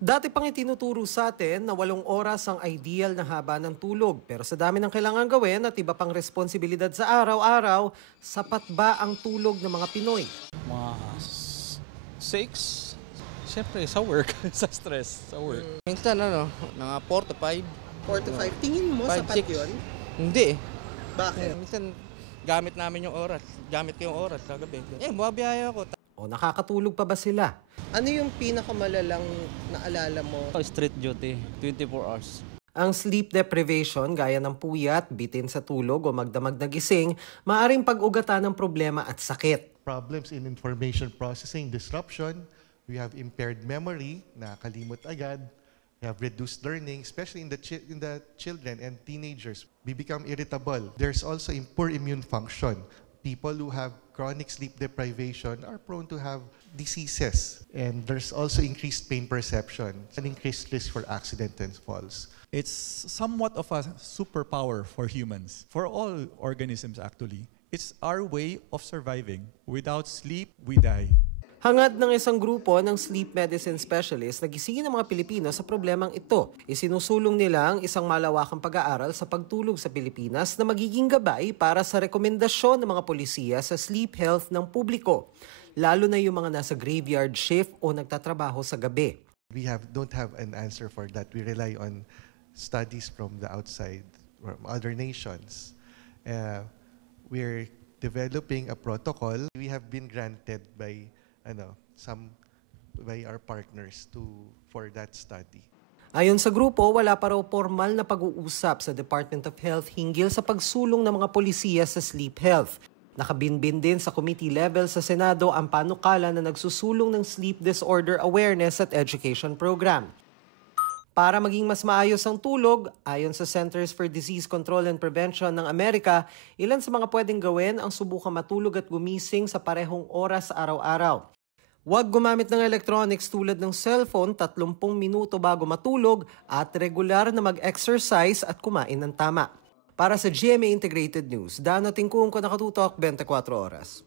Dati pang itinuturo sa atin na 8 oras ang ideal na haba ng tulog. Pero sa dami ng kailangan gawin at iba pang responsibilidad sa araw-araw, sapat ba ang tulog ng mga Pinoy? Mga 6. Siyempre, sa work, sa stress, sa work. Minsan mga 4 to 5. 4 to 5. Tingin mo 5, sapat 6. yun? Hindi eh. Bakit? Minsan gamit namin yung oras. Gamit ko yung oras kagabi. Bumabiyahe ako. O nakakatulog pa ba sila? Ano yung pinakamalalang naalala mo? Street duty, 24 hours. Ang sleep deprivation gaya ng puyat, bitin sa tulog o magdamag na gising, maaring pag-ugatan ng problema at sakit. Problems in information processing disruption, we have impaired memory, nakakalimot agad, we have reduced learning, especially in the children and teenagers. We become irritable. There's also poor immune function. People who have chronic sleep deprivation are prone to have diseases. And there's also increased pain perception, an increased risk for accidents and falls. It's somewhat of a superpower for humans, for all organisms actually. It's our way of surviving. Without sleep, we die. Hangad ng isang grupo ng sleep medicine specialist na gisingin ng mga Pilipino sa problemang ito. Isinusulong nila ang isang malawakang pag-aaral sa pagtulog sa Pilipinas na magiging gabay para sa rekomendasyon ng mga polisiya sa sleep health ng publiko, lalo na yung mga nasa graveyard shift o nagtatrabaho sa gabi. We don't have an answer for that. We rely on studies from the outside, from other nations. We're developing a protocol. We have been granted by our partners for that study. Ayon sa grupo, wala pa raw formal na pag-uusap sa Department of Health hinggil sa pagsulong ng mga polisiya sa sleep health. Nakabinbin din sa committee level sa Senado ang panukala na nagsusulong ng sleep disorder awareness at education program. Para maging mas maayos ang tulog, ayon sa Centers for Disease Control and Prevention ng Amerika, ilan sa mga pwedeng gawin ang subukang matulog at gumising sa parehong oras araw-araw. Huwag gumamit ng electronics tulad ng cellphone 30 minuto bago matulog at regular na mag-exercise at kumain ng tama. Para sa GMA Integrated News, Dano Tingkung ko, nakatutok 24 oras.